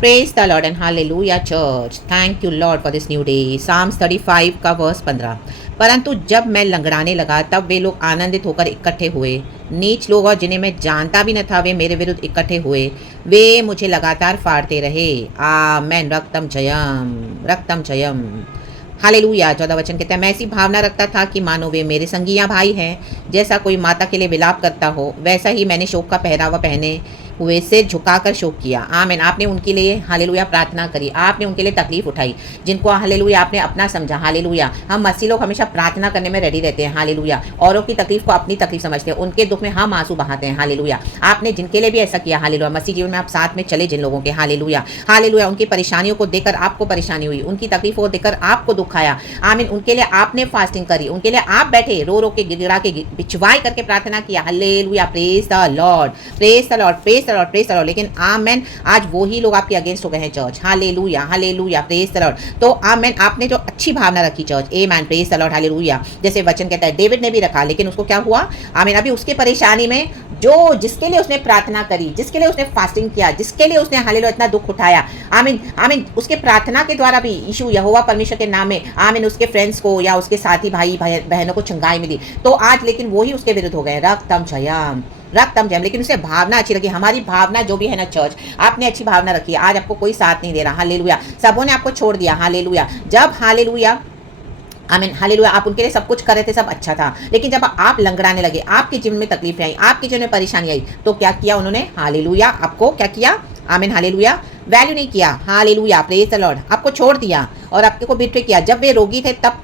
Praise the lord and hallelujah church. Thank you lord for this new day. Psalms 35 का verse 15। परंतु जब मैं लंगड़ाने लगा तब वे लोग आनंदित होकर इकट्ठे हुए। नीच लोग और जिन्हें मैं जानता भी न था वे मेरे विरुद्ध इकट्ठे हुए। वे मुझे लगातार फाड़ते रहे। आमेन। रक्तम जयम, रक्तम जयम। हालेलुया। 14 वचन कहता है, मैं ऐसी भावना रखता था कि मानो वे मेरे संगिया भाई हैं। जैसा कोई माता के लिए विलाप करता हो वैसा ही मैंने शोक का पहरावा पहने हुए से झुकाकर शोक किया। आमीन। आपने उनके लिए हालेलुया प्रार्थना करी, आपने उनके लिए तकलीफ उठाई, जिनको हालेलुया आपने अपना समझा। हालेलुया। हम मसीह लोग हमेशा प्रार्थना करने में रेडी रहते हैं। हालेलुया। औरों की तकलीफ को अपनी तकलीफ समझते हैं, उनके दुख में हम आंसू बहाते हैं। हालेलुया। आपने जिनके लिए भी ऐसा किया, हालेलुया, मसीह जीवन में आप साथ में चले जिन लोगों के, हालेलुया, हालेलुया, उनकी परेशानियों को देखकर आपको परेशानी हुई, उनकी तकलीफों को देखकर आपको दुख आया। आमीन। उनके लिए आपने फास्टिंग करी, उनके लिए आप बैठे रो रो के गिड़गिड़ा के बिचवाई करके प्रार्थना किया। Hallelujah. Praise the Lord, praise the Lord, praise the Lord, praise the Lord. लेकिन आमेन, आज वही लोग आपके अगेंस्ट हो गए हैं church. Hallelujah, hallelujah, praise the Lord. तो आमेन, आपने जो अच्छी भावना रखी church, amen, praise the lord, hallelujah. जैसे वचन कहता है डेविड ने भी रखा, लेकिन उसको क्या हुआ? आमीन। अभी उसके परेशानी में जो जिसके लिए उसने प्रार्थना करी, जिसके लिए उसने फास्टिंग किया, जिसके लिए उसने हालेलुया इतना दुख उठाया, आमीन, आमीन, उसके प्रार्थना के द्वारा भी यीशु यहोवा परमेश्वर के नाम में, आमीन, उसके फ्रेंड्स को या उसके साथी भाई बहनों को चंगाई मिली। तो आज लेकिन वही उसके विरुद्ध हो गए। रक्तम जयम, रक्तम जयम। लेकिन उसे भावना अच्छी लगी। हमारी भावना जो भी है ना चर्च, आपने अच्छी भावना रखी है। आज आपको कोई साथ नहीं दे रहा, हालेलुया, सबों ने आपको छोड़ दिया। हालेलुया। जब हालेलुया, आमीन, हालेलुया, आप उनके लिए सब कुछ कर रहे थे, सब अच्छा था, लेकिन जब आप लंगड़ाने लगे, आपके जीवन में तकलीफें आई, आपके जीवन में परेशानी आई, तो क्या किया उन्होंने? हालेलुया। आपको क्या किया? आमीन, हालेलुया, वैल्यू नहीं किया। Hallelujah, praise the Lord. आपको छोड़ दिया और आपको बिट्रे किया। जब वे रोगी थे तब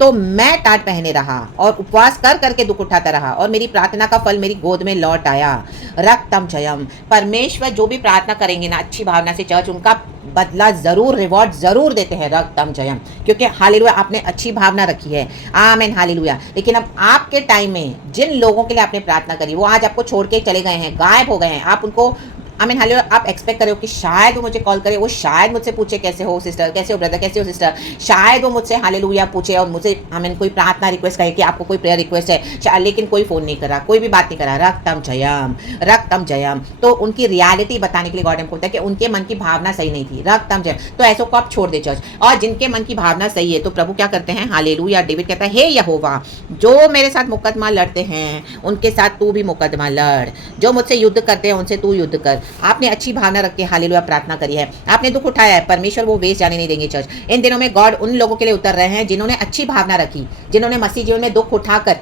तो मैं टाट पहने रहा और उपवास कर करके दुख उठाता रहा और मेरी प्रार्थना का फल मेरी गोद में लौट आया। रक्तम जयम। परमेश्वर जो भी प्रार्थना करेंगे ना अच्छी भावना से चर्च, उनका बदला जरूर, रिवॉर्ड जरूर देते हैं। रक्तम जयम। क्योंकि हालेलुया आपने अच्छी भावना रखी है। आमीन, हालेलुया। लेकिन अब आपके टाइम में जिन लोगों के लिए आपने प्रार्थना करी वो आज आपको छोड़ के चले गए हैं, गायब हो गए हैं। आप उनको आमीन, हालेलुया, आप एक्सपेक्ट करो कि शायद वो मुझे कॉल करे, वो शायद मुझसे पूछे कैसे हो सिस्टर, कैसे हो ब्रदर, कैसे हो सिस्टर, शायद वो मुझसे हालेलुया पूछे और मुझे आमीन कोई प्रार्थना रिक्वेस्ट करे कि आपको कोई प्रेयर रिक्वेस्ट है, लेकिन कोई फ़ोन नहीं करा, कोई भी बात नहीं करा। रक्तम जयम, रक्तम जयम। तो उनकी रियलिटी बताने के लिए गॉड हमको होता है कि उनके मन की भावना सही नहीं थी। रक्तम जयम। तो ऐसों को आप छोड़ दे चर्च। और जिनके मन की भावना सही है तो प्रभु क्या करते हैं? हालेलुया। डेविड कहता है, हे यहोवा, जो मेरे साथ मुकदमा लड़ते हैं उनके साथ तू भी मुकदमा लड़, जो मुझसे युद्ध करते हैं उनसे तू युद्ध कर। आपने अच्छी भावना रख के हालेलुया प्रार्थना करी है, आपने दुख उठाया है, परमेश्वर वो वेस्ट जाने नहीं देंगे चर्च। इन दिनों में गॉड उन लोगों के लिए उतर रहे हैं जिन्होंने अच्छी भावना रखी, जिन्होंने मसीह जीवन में दुख उठाकर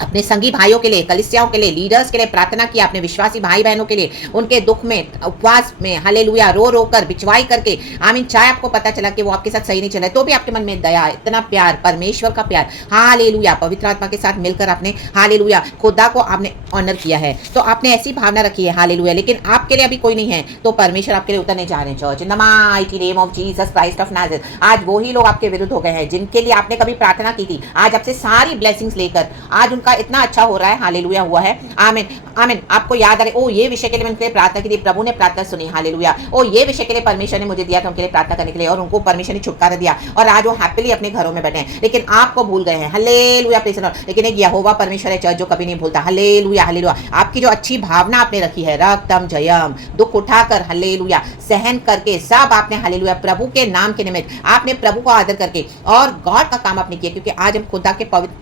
अपने संगी भाइयों के लिए, कलीसियाओं के लिए, लीडर्स के लिए प्रार्थना की, अपने विश्वासी भाई बहनों के लिए, उनके दुख में, उपवास में, हालेलुया, रो रो कर, बिचवाई करके, आमीन, चाहे आपको पता चला कि वो आपके साथ सही नहीं चला तो भी आपके मन में दया, इतना प्यार, परमेश्वर का प्यार, हालेलुया, पवित्र आत्मा के साथ मिलकर आपने हालेलुया खुदा को आपने ऑनर किया है। तो आपने ऐसी भावना रखी है, हालेलुया। लेकिन आपके लिए अभी कोई नहीं है तो परमेश्वर आपके लिए उतरने जा रहे हैं church. In the mighty name of Jesus Christ of Nazareth. आज वही लोग आपके विरुद्ध हो गए हैं जिनके लिए आपने कभी प्रार्थना की थी, आज आपसे सारी ब्लेसिंग्स लेकर आज उनका इतना अच्छा हो रहा है, हालेलुया, हुआ है। आमीन, आमीन। आपको याद आ रहे, ओ ये विषय के लिए मैंने प्रार्थना की थी, प्रभु ने प्रार्थना सुनी, हालेलुया। ओ ये विषय के लिए परमेश्वर ने मुझे दिया था उनके लिए प्रार्थना करने के लिए और उनको परमेश्वर ने छुटकारा दिया और आज वो हैप्पीली अपने घरों में बैठे हैं, लेकिन आपको भूल गए हैं। Hallelujah, praise the Lord. लेकिन एक यहोवा परमेश्वर है चर्च जो कभी नहीं भूलता। Hallelujah, hallelujah. आपकी जो अच्छी भावना आपने रखी है, रक्तम जयम, दुख उठाकर, हालेलुया, सहन करके सब आपने, हालेलुया, प्रभु के नाम के निमित्त आपने प्रभु को आदर करके और गॉड का काम आपने किया। क्योंकि आज हम खुदा के पवित्र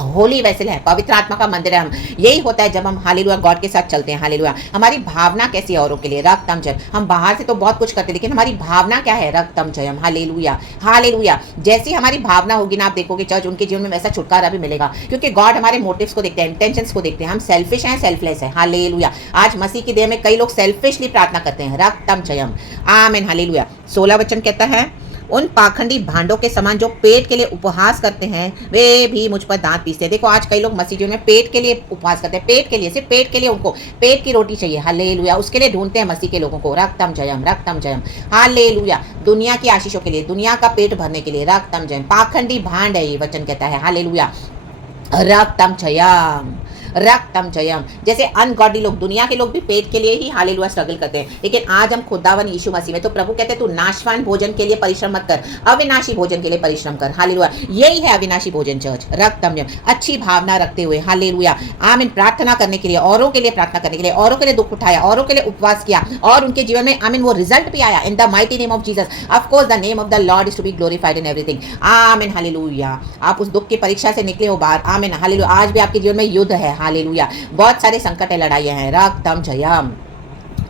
होली वेसल है, पवित्र आत्मा का मंदिर है। हम यही होता है जब हम हालेलुया गॉड के साथ चलते हैं। हालेलुया। हमारी भावना कैसी है औरों के लिए? रक्तम जयम। हम बाहर से तो बहुत कुछ करते हैं लेकिन हमारी भावना क्या है? रक्तम जयम। Hallelujah, hallelujah. जैसी हमारी भावना होगी ना, आप देखोगे चर्च, उनके जीवन में वैसा छुटकारा भी मिलेगा। क्योंकि गॉड हमारे मोटिव्स को देखते हैं, इंटेंशंस को देखते हैं। हम सेल्फिश हैं, सेल्फलेस है। हालेलुया। आज मसीह की देह में कई लोग सेल्फिशली प्रार्थना करते हैं। रक्तम जयम। आमीन, हालेलुया। 16 वचन कहता है, उन पाखंडी भांडों के समान जो पेट के लिए उपहास करते हैं वे भी मुझ पर दांत पीसते हैं। देखो आज कई लोग मसीह में पेट के लिए उपहास करते हैं, पेट के लिए, सिर्फ पेट के लिए, उनको पेट की रोटी चाहिए। हालेलुया। उसके लिए ढूंढते हैं मसीह के लोगों को। रक्तम जयम, रक्तम जयम। हालेलुया। दुनिया की आशीषों के लिए, दुनिया का पेट भरने के लिए। रक्तम जयम। पाखंडी भांड है ये वचन कहता है। हालेलुया। रक्तम जयम। रक्तम जयम। जैसे अनगॉडली लोग, दुनिया के लोग भी पेट के लिए ही हालेलुया स्ट्रगल करते हैं, लेकिन आज हम खुदावन यीशु मसीह में, तो प्रभु कहते हैं तू नाशवान भोजन के लिए परिश्रम मत कर, अविनाशी भोजन के लिए परिश्रम कर। हालेलुया, यही है अविनाशी भोजन चर्च। रक्तम जयम, अच्छी भावना रखते हुए हालेलुया आमीन प्रार्थना करने के लिए, औरों के लिए प्रार्थना करने के लिए, औरों के लिए दुख उठाया, औरों के लिए उपवास किया और उनके जीवन में आमीन वो रिजल्ट भी आया। In the mighty name of Jesus, of course the name of the lord is to be glorified in everything. Amen hallelujah. आप उस दुख की परीक्षा से निकले हो बाहर। आमीन हालेलुया। आज भी आपके जीवन में युद्ध है। हालेलुया, बहुत सारे संकट है, लड़ाइयां हैं। रक्तम जयम,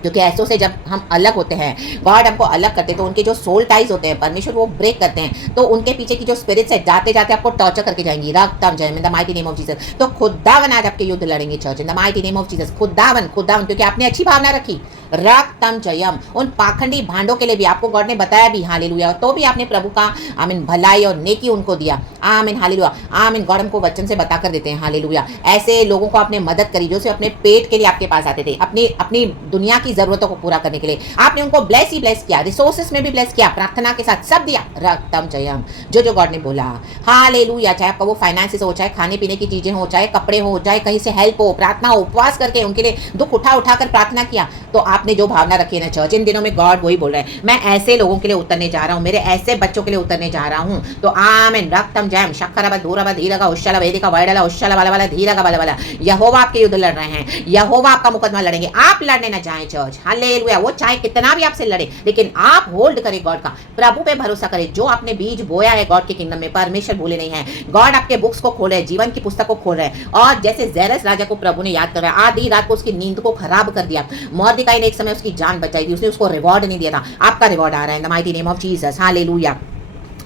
क्योंकि ऐसों से जब हम अलग होते हैं, गॉड हमको अलग करते हैं, तो उनके जो सोल टाइज होते हैं परमेश्वर वो ब्रेक करते हैं, तो उनके पीछे की जो स्पिरिट्स है जाते जाते आपको टॉर्चर करके जाएंगी। रक्तम जय इन the mighty name of Jesus. तो खुदावन आज आपके युद्ध लड़ेंगे church, in the mighty name of Jesus. खुदावन खुदावन, क्योंकि आपने अच्छी भावना रखी। रक्तम जयम, उन पाखंडी भांडों के लिए भी आपको गॉड ने बताया भी हालेलुया, तो भी आपने प्रभु का आमीन भलाई और नेकी उनको दिया। आमीन हालेलुया। आमीन, गॉड हमको वचन से बता कर देते हैं हालेलुया। ऐसे लोगों को आपने मदद करी जो सिर्फ अपने पेट के लिए आपके पास आते थे, अपनी अपनी दुनिया की जरूरतों को पूरा करने के लिए आपने उनको ब्लेस ही ब्लेस किया, रिसोर्सेस में भी ब्लेस किया, प्रार्थना के साथ सब दिया। रक्तम जयम, जो गॉड ने बोला हालेलुया, चाहे आपका वो फाइनेंसेस हो, चाहे खाने पीने की चीजें हो, चाहे कपड़े हो, चाहे कहीं से हेल्प हो, प्रार्थना हो, उपवास करके उनके लिए दुख उठा उठा कर प्रार्थना किया, तो आपने जो भावना रखी है ना चर्च, इन दिनों में गॉड वही बोल रहे हैं, मैं ऐसे लोगों के लिए उतरने जा रहा हूं, मेरे ऐसे बच्चों के लिए उतरने जा रहा हूं। तो आमीन। रक्तम जयम शक्करबा दूरबा धीरगा उश्शला वेदिका वैडला उश्शला वाला वाला धीरगा वाला वाला। यहोवा आपके युद्ध लड़ रहे हैं, यहोवा आपका मुकदमा लड़ेंगे, आप लड़ने ना जाएं चर्च। हालेलुया। वो चाहे कितना भी आपसे लड़े, लेकिन आप होल्ड करें गॉड का, प्रभु पे भरोसा करें। जो आपने बीज बोया है गॉड के किंगडम में, परमेश्वर भूले नहीं है। गॉड आपके बुक्स को खोल रहे हैं, जीवन की पुस्तक को खोल रहे हैं, और जैसे ज़ेरस राजा को प्रभु ने याद करवाया, आधी रात को उसकी नींद को खराब कर दिया, मोर्देकाई ने एक समय उसकी जान बचाई थी, उसने उसको रिवॉर्ड नहीं दिया था, आपका रिवॉर्ड आ रहा है इन the mighty name of Jesus. Hallelujah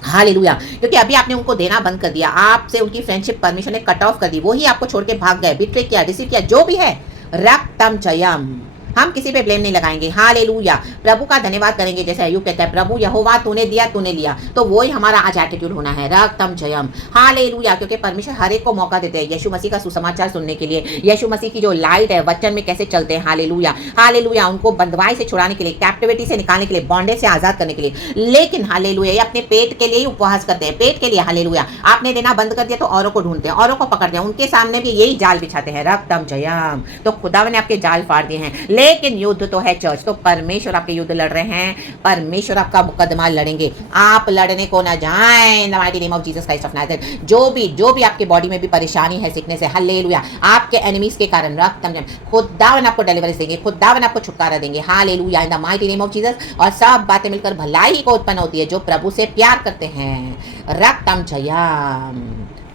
hallelujah. क्योंकि अभी आपने उनको देना बंद कर दिया, आपसे उनकी फ्रेंडशिप परमेश्वर ने कट ऑफ कर दी, वही आपको छोड़ के भाग गए, बिट्रे किया, रिसीव किया, जो भी है। रक्तम जयम, हम किसी पे ब्लेम नहीं लगाएंगे। हालेलुया। प्रभु का धन्यवाद करेंगे, जैसे अय्यूब कहता है प्रभु यहोवा तूने दिया तूने लिया, तो वही हमारा आज एटीट्यूड होना है। रक्तम जयम। हालेलुया। क्योंकि परमेश्वर हर एक को मौका देते हैं यीशु मसीह का सुसमाचार सुनने के लिए, यीशु मसीह की जो लाइट है वचन में कैसे चलते हैं। Hallelujah hallelujah. उनको बंधवाई से छुड़ाने के लिए, कैप्टिविटी से निकालने के लिए, बॉन्डेज से आजाद करने के लिए। लेकिन हालेलुया ये अपने पेट के लिए ही उपवास करते हैं, पेट के लिए। हालेलुया। आपने देना बंद कर दिया तो औरों को ढूंढते हैं, औरों को पकड़ते हैं, उनके सामने भी यही जाल बिछाते हैं। रक्तम जयम। तो खुदावन ने आपके जाल फाड़ दिए हैं, लेकिन युद्ध तो है चर्च, तो परमेश्वर आपके युद्ध लड़ रहे हैं, परमेश्वर आपका मुकदमा लड़ेंगे, आप लड़ने को ना जाएं। इन the mighty name of Jesus Christ of Nazareth. जो भी आपके बॉडी में भी परेशानी है, सिकनेस है, हालेलुया, आपके एनिमीज के कारण रक्तम जयम, खुदावन आपको डिलीवरेंस देंगे, खुदावन आपको छुटकारा देंगे। Hallelujah in the mighty name of Jesus. और सब बातें मिलकर भलाई को उत्पन्न होती है जो प्रभु से प्यार करते हैं। रक्तम जयम।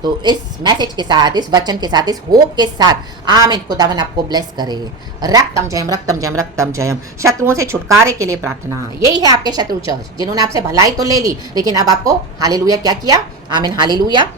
तो इस मैसेज के साथ, इस वचन के साथ, इस होप के साथ आमीन, खुदावन आपको ब्लेस करे। रक्तम जयम रक्तम जयम रक्तम जयम। शत्रुओं से छुटकारे के लिए प्रार्थना, यही है आपके शत्रु चर्च, जिन्होंने आपसे भलाई तो ले ली, लेकिन अब आपको हालेलुया क्या किया। आमीन हालेलुया।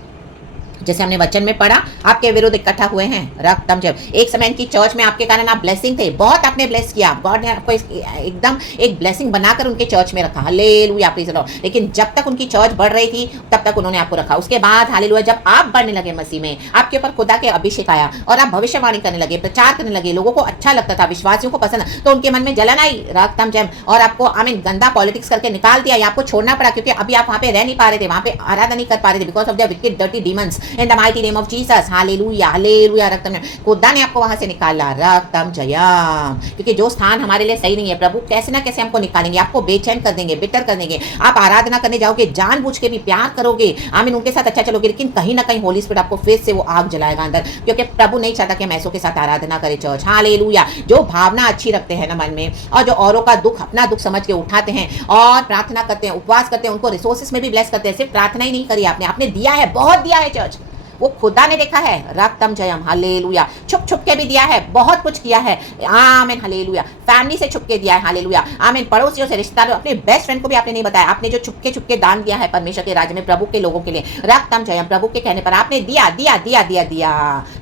जैसे हमने वचन में पढ़ा, आपके विरुद्ध इकट्ठा हुए हैं। रक्तम जयम। एक समय इनकी चर्च में आपके कारण आप ब्लेसिंग थे, बहुत आपने ब्लेस किया, गॉड ने आपको एकदम एक ब्लेसिंग बनाकर उनके चर्च में रखा। Hallelujah praise the Lord. लेकिन जब तक उनकी चर्च बढ़ रही थी तब तक उन्होंने आपको रखा। उसके बाद हालेलुया जब आप बढ़ने लगे मसीह में, आपके ऊपर खुदा के अभिषेक आया और आप भविष्यवाणी करने लगे, प्रचार करने लगे, लोगों को अच्छा लगता था, विश्वासियों को पसंद, तो उनके मन में जलन आई। रक्तम जयम। और आपको आमीन गंदा पॉलिटिक्स करके निकाल दिया, आपको छोड़ना पड़ा, क्योंकि अभी आप वहां पे रह नहीं पा रहे थे, वहां पे आराधना नहीं कर पा रहे थे, because of the wicked dirty demons in the mighty name of Jesus. Hallelujah hallelujah. रक्तम जयम। खुदा ने आपको वहां से निकाला। रक्तम जयम। क्योंकि जो स्थान हमारे लिए सही नहीं है, प्रभु कैसे ना कैसे हमको निकालेंगे, आपको बेचैन कर देंगे, बिटर कर देंगे, आप आराधना करने जाओगे, जानबूझ के भी प्यार करोगे, आमीन उनके साथ अच्छा चलोगे, लेकिन कहीं ना कहीं होली स्पिरिट आपको फिर से वो आग जलाएगा अंदर, क्योंकि प्रभु नहीं चाहता कि हम ऐसों के साथ आराधना करें चर्च। हालेलुया। जो भावना अच्छी रखते हैं ना मन में, और जो औरों का दुख अपना दुख समझ के उठाते हैं और प्रार्थना करते हैं, उपवास करते हैं, उनको रिसोर्सेस में भी ब्लेस करते हैं। सिर्फ प्रार्थना ही नहीं करी आपने दिया है, बहुत दिया है चर्च, वो खुदा ने देखा है। रक्तम जयम। हालेलुया। छुप छुप के भी दिया है, बहुत कुछ किया है। आमीन हालेलुया। फैमिली से छुप के दिया है। हालेलुया। आमीन। पड़ोसियों से, रिश्तेदारों, अपने बेस्ट फ्रेंड को भी आपने नहीं बताया, आपने जो छुप के दान दिया है परमेश्वर के राज्य में, प्रभु के लोगों के लिए। रक्तम जयम। प्रभु के कहने पर आपने दिया दिया दिया दिया दिया,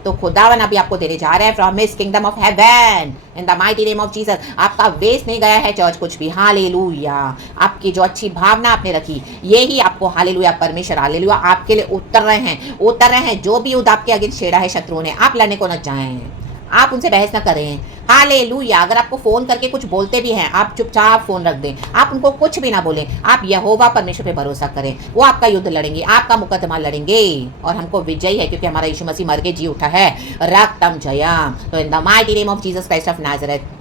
तो खुदावन अभी आपको देने जा रहा है from his kingdom of heaven in the mighty name of Jesus. आपका वेस्ट नहीं गया है चर्च कुछ भी। हालेलुया। आपकी जो अच्छी भावना आपने रखी, यही आपको हालेलुया परमेश्वर हालेलुया आपके लिए उतर रहे हैं। जो भी युद्ध आपके अगेंस्ट छेड़ा है शत्रुओं ने, आप लड़ने को न जाएं। आप उनसे बहस ना करें। हालेलुया। अगर आपको फ़ोन करके कुछ बोलते भी हैं, आप चुपचाप फ़ोन रख दें, आप उनको कुछ भी ना बोलें, आप यहोवा परमेश्वर पे भरोसा करें, वो आपका युद्ध लड़ेंगे, आपका मुकदमा लड़ेंगे और हमको विजयी है क्योंकि हमारा यीशु मसीह मर के जी उठा है। रक्तम जयम। तो in the mighty name of Jesus Christ of Nazareth,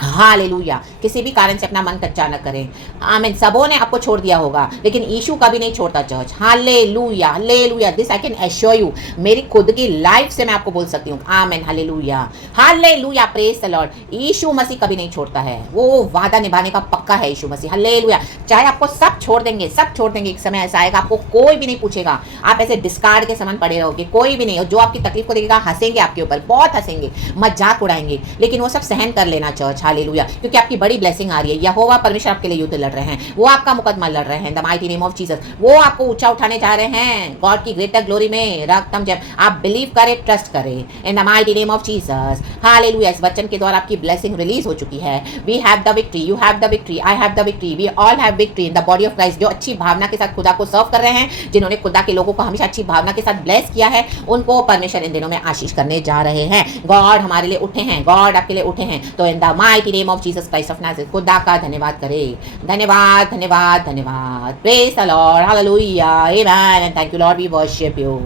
hallelujah. किसी भी कारण से अपना मन कच्चा न करें। आमीन। सबों ने आपको छोड़ दिया होगा लेकिन यीशु कभी नहीं छोड़ता church. Hallelujah, hallelujah. This I can assure you, मेरी खुद की लाइफ से मैं आपको बोल सकती हूँ। Amen, hallelujah, hallelujah, praise the Lord. यीशु मसीह कभी नहीं छोड़ता है, वो वादा निभाने का पक्का है यीशु मसीह। हालेलुया। चाहे आपको सब छोड़ देंगे, सब छोड़ देंगे, एक समय ऐसा आएगा आपको कोई भी नहीं पूछेगा, आप ऐसे डिस्कार्ड के समान पड़े रहोगे, कोई भी नहीं। और जो आपकी तकलीफ को देखेगा हंसेंगे आपके ऊपर, बहुत हंसेंगे, मजाक उड़ाएंगे, लेकिन वो सब सहन कर लेना चर्च। हालेलुया। क्योंकि आपकी बड़ी ब्लेसिंग आ रही है। यहोवा परमेश्वर आपके लिए युद्ध लड़ रहे हैं, वो आपका मुकदमा लड़ रहे हैं। The mighty name of Jesus, वो आपको ऊंचा उठाने जा रहे हैं गॉड की ग्रेटर ग्लोरी में। रक्तम जब आप बिलीव करें, ट्रस्ट करें इन the mighty name of Jesus. Hallelujah. इस वचन के द्वारा आपकी ब्लेसिंग रिलीज हो चुकी है। We have the victory, you have the victory, I have the victory, we all have victory in the body of Christ. जो अच्छी भावना के साथ खुदा को सर्व कर रहे हैं, जिन्होंने खुदा के लोगों को हमेशा अच्छी भावना के साथ ब्लेस किया है, उनको परमेश्वर इन दिनों में आशीष करने जा रहे हैं। गॉड हमारे लिए उठे हैं, गॉड आपके लिए उठे हैं। तो in the mighty name of Jesus Christ of Nazareth, खुदा का धन्यवाद करें। धन्यवाद, धन्यवाद, धन्यवाद। Praise the lord, hallelujah, amen and thank you lord, we worship you.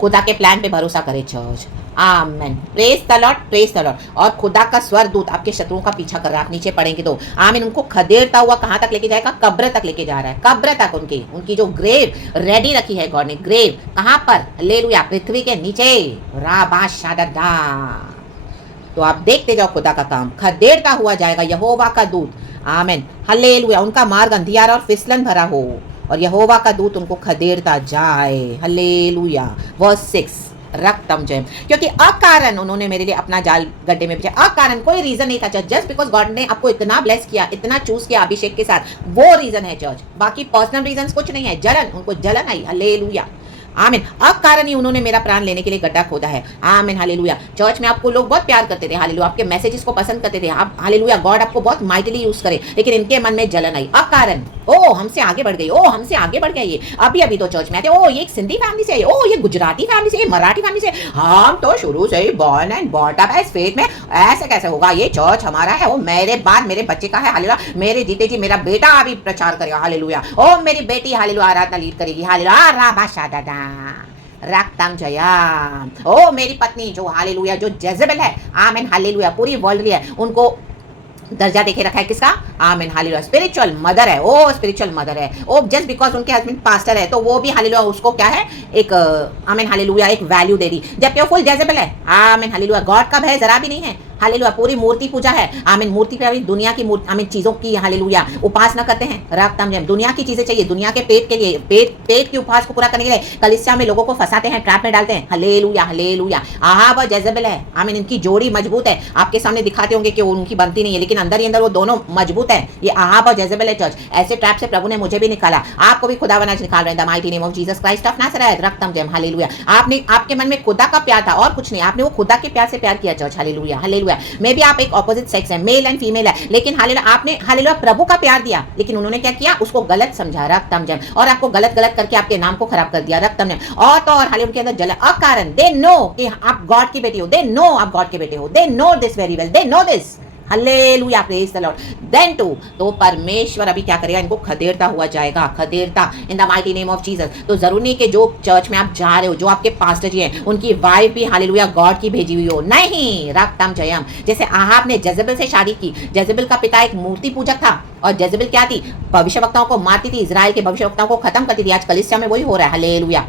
खुदा के प्लान पे भरोसा करें church. Amen. Praise the Lord, praise the lord. और खुदा का स्वर दूत आपके शत्रुओं का पीछा कर रहा है, आप नीचे पड़ेंगे तो आमीन। उनको खदेड़ता हुआ कहां तक लेके जाएगा? कब्र तक लेके जा रहा है, कब्र तक। उनकी जो ग्रेव रेडी रखी है गॉड ने, ग्रेव कहां पर? हालेलुया, पृथ्वी के नीचे। राबा शाददा। तो आप देखते जाओ खुदा का काम, खदेड़ता हुआ जाएगा यहोवा का दूत। आमीन, हालेलुया। उनका मार्ग अंधियारा और फिसलन भरा हो और यहोवा का दूत उनको खदेड़ता जाए। हालेलुया। वर्स 6, रक्तम जय। क्योंकि अकारण उन्होंने मेरे लिए अपना जाल गड्ढे में बिछाया, अकारण, कोई रीजन नहीं था चर्च। जस्ट बिकॉज गॉड ने आपको इतना ब्लेस किया, इतना चूज किया अभिषेक के साथ, वो रीजन है चर्च। बाकी पर्सनल रीजन कुछ नहीं है। जलन, उनको जलन आई। हालेलुया, आमीन। अकारण ही उन्होंने मेरा प्राण लेने के लिए गड्ढा खोदा है। आमीन, हालेलुया। चर्च में आपको लोग बहुत प्यार करते थे, हालेलुया, आपके मैसेजेस को पसंद करते थे आप, हालेलुया, गॉड आपको बहुत माइटली यूज करे, लेकिन इनके मन में जलन आई। अकारण, ओ हमसे आगे बढ़ गई, ओ हमसे आगे बढ़ गया ये। अभी अभी तो चर्च में आते, ओ ये एक सिंधी फैमिली से है, ओ ये गुजराती फैमिली से, ये मराठी फैमिली से। हम तो शुरू से ही born and brought up as faith में, ऐसे कैसे होगा? ये चर्च हमारा है, वो मेरे बाद मेरे बच्चे का है। हालेलुया, मेरे जीते जी मेरा बेटा अभी प्रचार करेगा। हालेलुया, ओ मेरी बेटी हालेलुया आराधना लीड करेगी। हालेलुया, राबा दादा, रक्तम जया। ओ मेरी पत्नी जो हालेलुया, जो जेजेबेल है, आमीन, हालेलुया, पूरी वर्ल्ड है, उनको दर्जा देके रखा है किसका? आमीन, हालेलुया, स्पिरिचुअल मदर है, ओ स्पिरिचुअल मदर है। ओ जस्ट बिकॉज उनके हस्बैंड पास्टर है तो वो भी हालेलुया उसको क्या है? एक आमीन, हालेलुया, एक वैल्यू दे दी, जबकि वो फुल जेजेबेल है। आमीन, हालेलुया। गॉड का भय जरा भी नहीं है। हालेलुया, पूरी मूर्ति पूजा है। आमीन, मूर्ति पे अभी दुनिया की आमीन चीजों की हालेलुया उपासना करते हैं। रक्तम जय। दुनिया की चीजें चाहिए, दुनिया के पेट के लिए, पेट की उपवास को पूरा करने के लिए कलीसिया में लोगों को फंसाते हैं, ट्रैप में डालते हैं। Hallelujah, hallelujah. आहाब और जेजेबेल है, आमीन, इनकी जोड़ी मजबूत है। आपके सामने दिखाते होंगे कि उनकी बनती नहीं है, लेकिन अंदर ही अंदर वो दोनों मजबूत है। ये आहाब और जेजेबेल है चर्च। ऐसे ट्रैप से प्रभु ने मुझे भी निकाला, आपको भी खुदा बना निकाल रहे हैं। The mighty name of Jesus Christ of Nazareth, रक्तम जय। हालेलुया। आपने, आपके मन में खुदा का प्यार था और कुछ नहीं, आपने वो खुदा के प्यार से प्यार किया चर्च। Hallelujah, hallelujah. मे भी आप ऑपोजिट सेक्स है, मेल एंड फीमेल है, लेकिन हालेलुया आपने हालेलुया प्रभु का प्यार दिया, लेकिन उन्होंने क्या किया? उसको गलत समझा। रक्तम जय। और आपको गलत गलत करके आपके नाम को खराब कर दिया। रक्तम जय। और तो और हालेलुया उनके अंदर जलन, अकारण। दे नो कि आप गॉड की बेटी हो, दे नो आप गॉड के बेटे हो, they know this very well, they know this. Hallelujah, praise the Lord. Then too, तो परमेश्वर अभी क्या करेगा? इनको खदेड़ता हुआ जाएगा, खदेड़ता in the mighty name of Jesus. तो जरूरी नहीं कि जो चर्च में आप जा रहे हो, जो आपके पास्टर जी हैं, उनकी वाइफ भी हालेलुया गॉड की भेजी हुई हो, नहीं। रक्तम जयम। जैसे आहाब ने जेजेबेल से शादी की, जेजेबेल का पिता एक मूर्ति पूजक था और जेजेबेल क्या थी? भविष्यवक्ताओं को मारती थी, इजराइल के भविष्यवक्ताओं को खत्म करती थी। आज कलीसिया में वही हो रहा है। Hallelujah,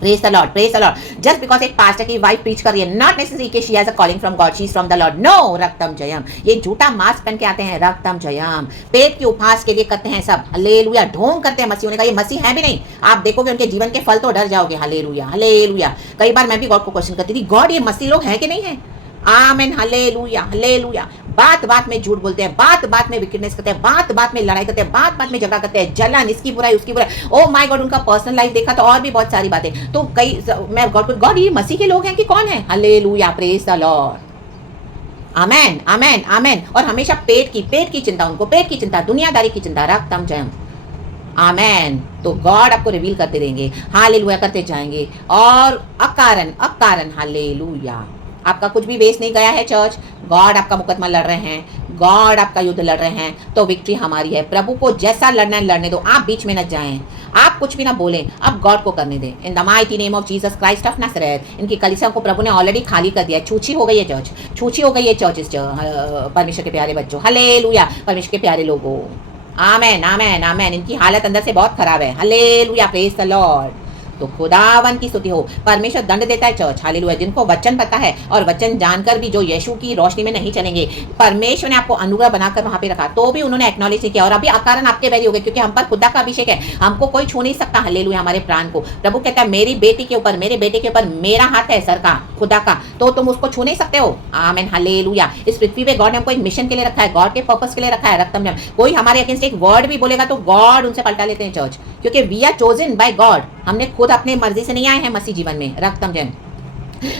praise the Lord, praise the Lord. Just because एक पास्टर की वाइफ प्रीच कर रही है, नॉट नेसेसरी कि she has a calling from God, she is from the Lord. No, रक्तम जयम। ये झूठा मास्क पहन के आते हैं। रक्तम जयम। पेट की उपहास के लिए करते हैं सब। हालेलुया, ढोंग करते हैं मसीह होने का। ये मसीह है भी नहीं। आप देखोगे उनके जीवन के फल तो डर जाओगे। Hallelujah, hallelujah. कई बार मैं भी गॉड को क्वेश्चन करती थी, गॉड ये मसीह लोग हैं कि नहीं है? आमीन, हालेलुया, हालेलुया। बात बात में झूठ बोलते हैं, बात बात में विकेटनेस करते हैं, बात बात में लड़ाई करते हैं, बात बात में झगड़ा करते हैं, जलन, इसकी बुराई उसकी बुराई। ओ माय गॉड, उनका पर्सनल लाइफ देखा तो और भी बहुत सारी बातें। तो कई मैं गॉड ये मसीह के लोग हैं कि कौन है? Hallelujah, praise the Lord. Amen, amen, amen. और हमेशा पेट की चिंता, उनको पेट की चिंता, दुनियादारी की चिंता। रक्तम जयम। आमेन। तो गॉड आपको रिवील करते रहेंगे, हालेलुया करते जाएंगे। और अकारण, अकारण, हालेलुया। आपका कुछ भी वेस्ट नहीं गया है चर्च। गॉड आपका मुकदमा लड़ रहे हैं, गॉड आपका युद्ध लड़ रहे हैं, तो विक्ट्री हमारी है। प्रभु को जैसा लड़ना है लड़ने दो, आप बीच में न जाएं, आप कुछ भी ना बोलें, अब गॉड को करने दें। In the mighty name of Jesus Christ of Nazareth. इनकी कलीसिया को प्रभु ने ऑलरेडी खाली कर दिया है। छूछी हो गई है चर्च, छूछी हो गई है चर्च। इस परमेश्वर के प्यारे बच्चों, हालेलुया, परमेश्वर के प्यारे लोगों, आमेन आमेन आमेन। इनकी हालत अंदर से बहुत खराब है। Hallelujah, praise the Lord. तो खुदावन की स्तुति हो। परमेश्वर दंड देता है चर्च, हालेलुया। जिनको वचन पता है और वचन जानकर भी जो यीशु की रोशनी में नहीं चलेंगे, परमेश्वर ने आपको अनुग्रह बनाकर वहां पे रखा, तो भी उन्होंने एक्नॉलेज नहीं किया और अभी अकारण आपके बैरी हो गए, क्योंकि हम पर खुदा का अभिषेक है, हमको कोई छू नहीं सकता। हालेलुया, हमारे प्राण को प्रभु कहता है मेरी बेटी के ऊपर, मेरे बेटे के ऊपर मेरा हाथ है, सर का, खुदा का, तो तुम उसको छू नहीं सकते हो। आमेन, हालेलुया। इस पृथ्वी पे गॉड ने हमको एक मिशन के लिए रखा है, गॉड के पर्पस के लिए रखा है। रक्तम, कोई हमारे अगेंस्ट एक वर्ड भी बोलेगा तो गॉड उनसे पलटा लेते हैं चर्च, क्योंकि we are chosen by God. हमने खुद अपने मर्जी से नहीं आए हैं मसीह जीवन में। रक्तम जन,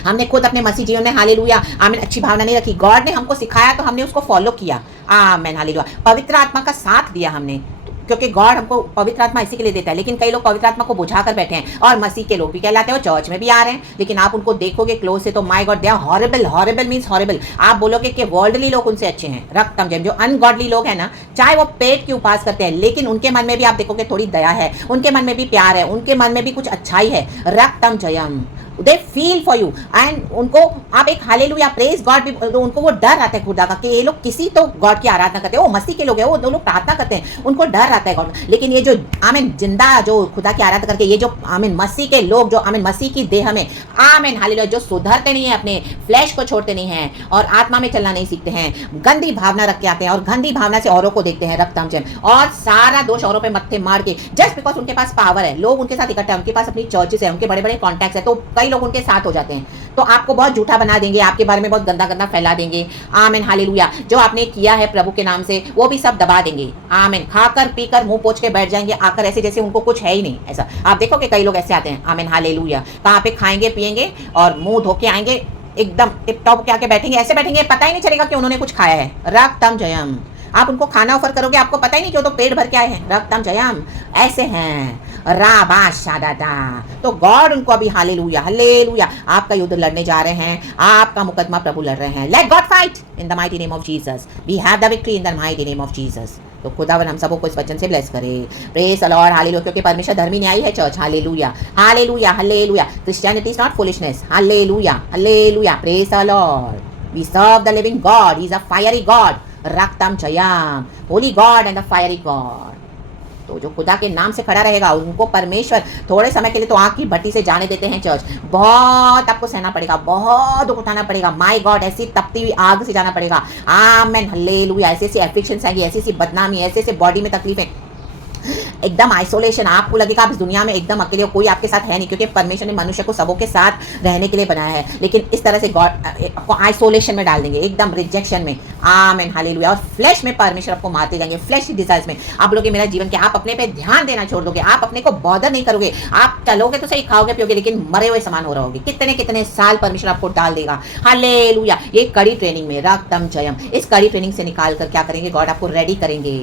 हमने खुद अपने मसीह जीवन में, हालेलुया, आमीन, अच्छी भावना नहीं रखी। गॉड ने हमको सिखाया तो हमने उसको फॉलो किया। आमीन, हालेलुया। पवित्र आत्मा का साथ दिया हमने, क्योंकि गॉड हमको पवित्र आत्मा इसी के लिए देता है। लेकिन कई लोग पवित्र आत्मा को बुझा कर बैठे हैं, और मसीह के लोग भी कहलाते हैं, चर्च में भी आ रहे हैं, लेकिन आप उनको देखोगे क्लोज से तो my god, they are horrible. Horrible means horrible. आप बोलोगे कि वर्ल्डली लोग उनसे अच्छे हैं। रक्तम जयम। जो अनगॉडली लोग हैं ना, चाहे वो पेट की उपास करते हैं, लेकिन उनके मन में भी आप देखोगे थोड़ी दया है, उनके मन में भी प्यार है, उनके मन में भी कुछ अच्छाई है। रक्तम जयम। They feel for you, and उनको आप एक हालेलुया, प्रेज गॉड भी, तो उनको वो डर आता है खुदा का कि ये लोग किसी तो गॉड की आराधना करते हैं, वो मसीह के लोग हैं, वो दो लोग प्रार्थना करते हैं, उनको डर आता है गॉड। लेकिन ये जो आमीन जिंदा जो खुदा की आराधना करके, ये जो आमीन मसीह के लोग, जो आमीन मसीह की देह में, आमीन हालेलुया, जो सुधरते नहीं है, अपने फ्लैश को छोड़ते नहीं हैं और आत्मा में चलना नहीं सीखते हैं, गंदी भावना रख के आते हैं और गंदी भावना से औरों को देखते हैं। रक्तम जैम। और सारा दोष औरों पे मत्थे मार के, जस्ट बिकॉज उनके पास पावर है, लोग उनके साथ इकट्ठा है, उनके पास अपनी चर्चेस है, उनके बड़े बड़े कॉन्टैक्ट्स है, तो कई लोग उनके साथ हो जाते हैं, तो आपको बहुत झूठा बना देंगे, आपके बारे में बहुत गंदा गंदा फैला देंगे। आमीन, हालेलुया। जो आपने किया है प्रभु के नाम से, वो भी सब दबा देंगे। आमीन। खाकर पीकर मुंह पोंछ के बैठ जाएंगे आकर, ऐसे जैसे उनको कुछ है ही नहीं। ऐसा आप देखो कि कई लोग ऐसे आते हैं। आमीन, हालेलुया। कहाँ पे खाएंगे पिएंगे और मुंह धो के आएंगे, एकदम टिप टॉप के आके बैठेंगे, ऐसे बैठेंगे, पता ही नहीं चलेगा कि उन्होंने कुछ खाया है। रक्तम जयम। आप उनको खाना ऑफर करोगे, आपको पता ही नहीं कि वो तो पेट भर के आए हैं। रक्तम जयम। ऐसे हैं राबा शादादा। तो गॉड उनको अभी हालेलुया, हालेलुया, आपका युद्ध लड़ने जा रहे हैं, आपका मुकदमा प्रभु लड़ रहे हैं। Let God fight in the mighty name of Jesus. We have the victory in the mighty name of Jesus. तो खुदावन हम सबको इस वचन से ब्लेस करे। प्रेज द लॉर्ड, हालेलुया, क्योंकि परमेश्वर धर्मी न्यायी है church. Hallelujah, hallelujah, hallelujah. Christianity is not foolishness. Hallelujah, hallelujah, praise the Lord. We serve the living God, he is a fiery God. रक्तम जयम। Holy God and the fiery God. तो जो खुदा के नाम से खड़ा रहेगा, उनको परमेश्वर थोड़े समय के लिए तो आग की भट्टी से जाने देते हैं चर्च। बहुत आपको सहना पड़ेगा, बहुत दुख उठाना पड़ेगा। माय गॉड, ऐसी तपती हुई आग से जाना पड़ेगा। आमेन, हालेलुया। ऐसी ऐसी एफिक्शंस आएंगी, ऐसी ऐसी बदनामी, ऐसे ऐसे बॉडी में तकलीफें, एकदम आइसोलेशन। आपको लगेगा आप इस दुनिया में एकदम अकेले हो, कोई आपके साथ है नहीं, क्योंकि परमेश्वर ने मनुष्य को सबों के साथ रहने के लिए बनाया है। लेकिन इस तरह से गॉड आपको आइसोलेशन में डाल देंगे, एकदम रिजेक्शन में। आमेन, हालेलुया। और फ्लैश में परमेश्वर आपको मारते जाएंगे, फ्लैश डिजायर्स में। आप बोलोगे मेरा जीवन क्या, आप अपने पे ध्यान देना छोड़ दोगे, आप अपने को बॉदर नहीं करोगे, आप चलोगे तो सही, खाओगे पियोगे, लेकिन मरे हुए समान हो रहोगे। कितने कितने साल परमेश्वर आपको डाल देगा। हालेलुया। ये कड़ी ट्रेनिंग में, रक्तम जयम, इस कड़ी ट्रेनिंग से निकाल कर क्या करेंगे, गॉड आपको रेडी करेंगे।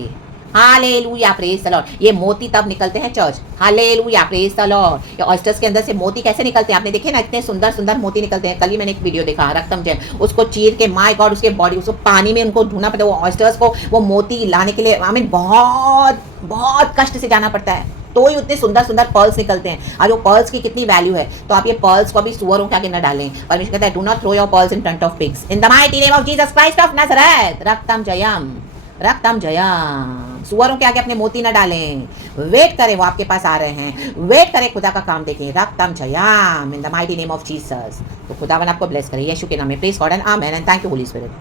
Hallelujah, praise the Lord. ये मोती तब निकलते हैं church. Hallelujah, praise the Lord. ये ऑयस्टर्स के अंदर से मोती कैसे निकलते हैं, आपने देखे ना, इतने सुंदर सुंदर मोती निकलते हैं। कल ही मैंने एक वीडियो देखा, रक्तम जैम, उसको चीर के, माय गॉड, उसके बॉडी, उसको पानी में उनको ढूंढना पड़ता है। वो ऑयस्टर्स को वो मोती लाने के लिए आमीन बहुत बहुत कष्ट से जाना पड़ता है, तो ही उतने सुंदर सुंदर पर्ल्स निकलते हैं। और वो पर्ल्स की कितनी वैल्यू है, तो आप ये पर्ल्स को भी सुअरों के आगे न डालें। परमेश्वर कहता है do not throw your pearls in front of pigs in the mighty name of Jesus Christ of Nazareth. रक्तम जयम, रक्तम जयम। सुअरों के आगे अपने मोती न डालें, वेट करें, वो आपके पास आ रहे हैं, वेट करें, खुदा का काम देखें। रक्तम जयम in the mighty name of Jesus. तो खुदावन आपको ब्लेस करे यीशु के नाम में। Praise God and amen and thank you Holy spirit.